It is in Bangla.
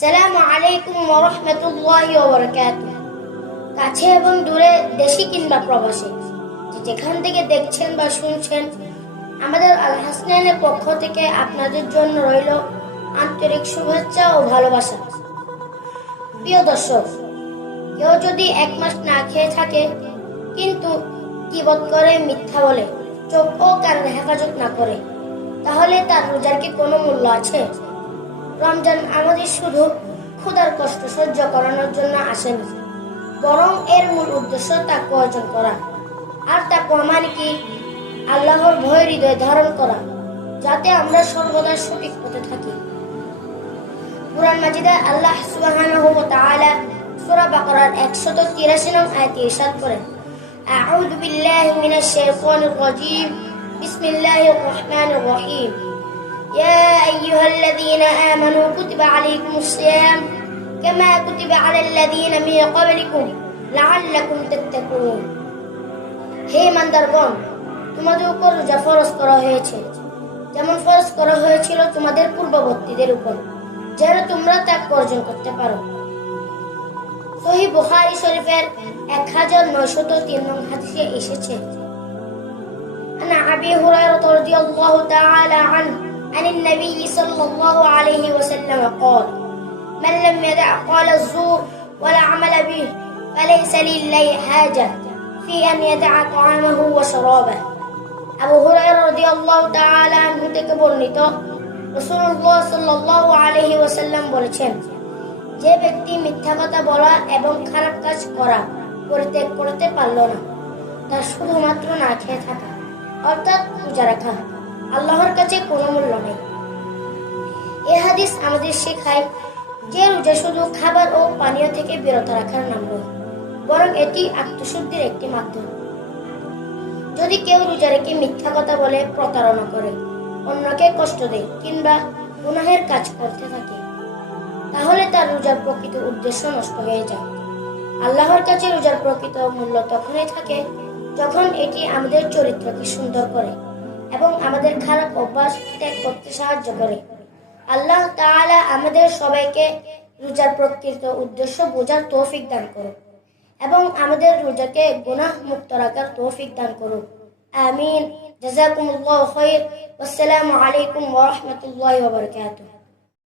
আসসালামু আলাইকুম ওয়া রাহমাতুল্লাহি ওয়া বারাকাতুহু। কাছে এবং দূরে, দেশি কিংবা প্রবাসী, যেখান থেকে দেখছেন বা শুনছেন, আমাদের আল হাসনাইনের পক্ষ থেকে আপনাদের জন্য রইল আন্তরিক শুভেচ্ছা ও ভালোবাসা। প্রিয় দর্শক, কেউ যদি 1 মাস না খেয়ে থাকে কিন্তু গীবত করে, মিথ্যা বলে, চোখ ও কানের হেফাজত না করে, তাহলে তার রোজার কি কোনো মূল্য আছে? রমজান আমাদের শুধু ক্ষুধার কষ্ট সহ্য করানোর জন্য আসেনি, বরং এর মূল উদ্দেশ্য তাকওয়া অর্জন করা। আর তাকওয়া মানে কি? আল্লাহর ভয় হৃদয়ে ধারণ করা, যাতে আমরা সর্বদা সঠিক পথে থাকি। কুরআন মাজিদে আল্লাহ সুবহানাহু ওয়া তাআলা সূরা বাকারার 183 নং আয়াতে ইরশাদ করেন, আউযু বিল্লাহি মিনাশ শাইতানির রাজীম, বিসমিল্লাহির রহমানির রহিম। يا أيها الذين آمنوا كتب عليكم الصيام كما كتب على الذين من قبلكم لعلكم تتقون। হে ইমানদারগণ, তোমাদের উপর রোজা ফরজ করা হয়েছে, যেমন ফরজ করা হয়েছিল তোমাদের পূর্ববর্তীদের উপর, যেন তোমরা তাকওয়া অর্জন করতে পারো। সহিহ বুখারী শরীফের 1903 নং হাদিসে এসেছে, আন আবি হুরায়রা রাদিয়াল্লাহু তাআলা আনহু عن النبي صلى الله عليه وسلم قال من لم يدع قول الزور ولا عمل به فليس لله حاجة في أن يدع طعامه وشرابه। আবু হুরায়রা রাদিয়াল্লাহু তাআলা আনহু থেকে বর্ণিত, রাসূলুল্লাহ সাল্লাল্লাহু আলাইহি ওয়াসাল্লাম বলেছেন, যে ব্যক্তি মিথ্যা কথা বলা এবং খারাপ কাজ করা পরিত্যাগ করতে পারল না, তার শুধুমাত্র না খেয়ে থাকা অর্থাৎ রোজা রাখা আল্লাহর কাছে কোনো মূল্য নেই। এই হাদিস আমাদের শেখায় যে রোজা শুধু খাবার ও পানীয় থেকে বিরত রাখার নাম নয়, বরং এটি আত্মশুদ্ধির একটি মাধ্যম। যদি কেউ রোজা রেখে মিথ্যা কথা বলে, প্রতারণা করে, অন্যকে কষ্ট দেয় কিংবা গুনাহের কাজ করতে থাকে, তাহলে তার রোজার প্রকৃত উদ্দেশ্য নষ্ট হয়ে যায়। আল্লাহর কাছে রোজার প্রকৃত মূল্য তখনই থাকে যখন এটি আমাদের চরিত্রকে সুন্দর করে এবং আমাদের খারাপ অভ্যাস ত্যাগ করতে সাহায্য করে। আল্লাহ তাআলা আমাদের সবাইকে রোজার প্রকৃত উদ্দেশ্য বোঝার তৌফিক দান করুন এবং আমাদের রোজাকে গুনাহ মুক্ত রাখার তৌফিক দান করুন। আমিন। জাযাকুমুল্লাহু খাইর। আসসালামু আলাইকুম ওয়া রাহমাতুল্লাহি ওয়া বারাকাতুহু।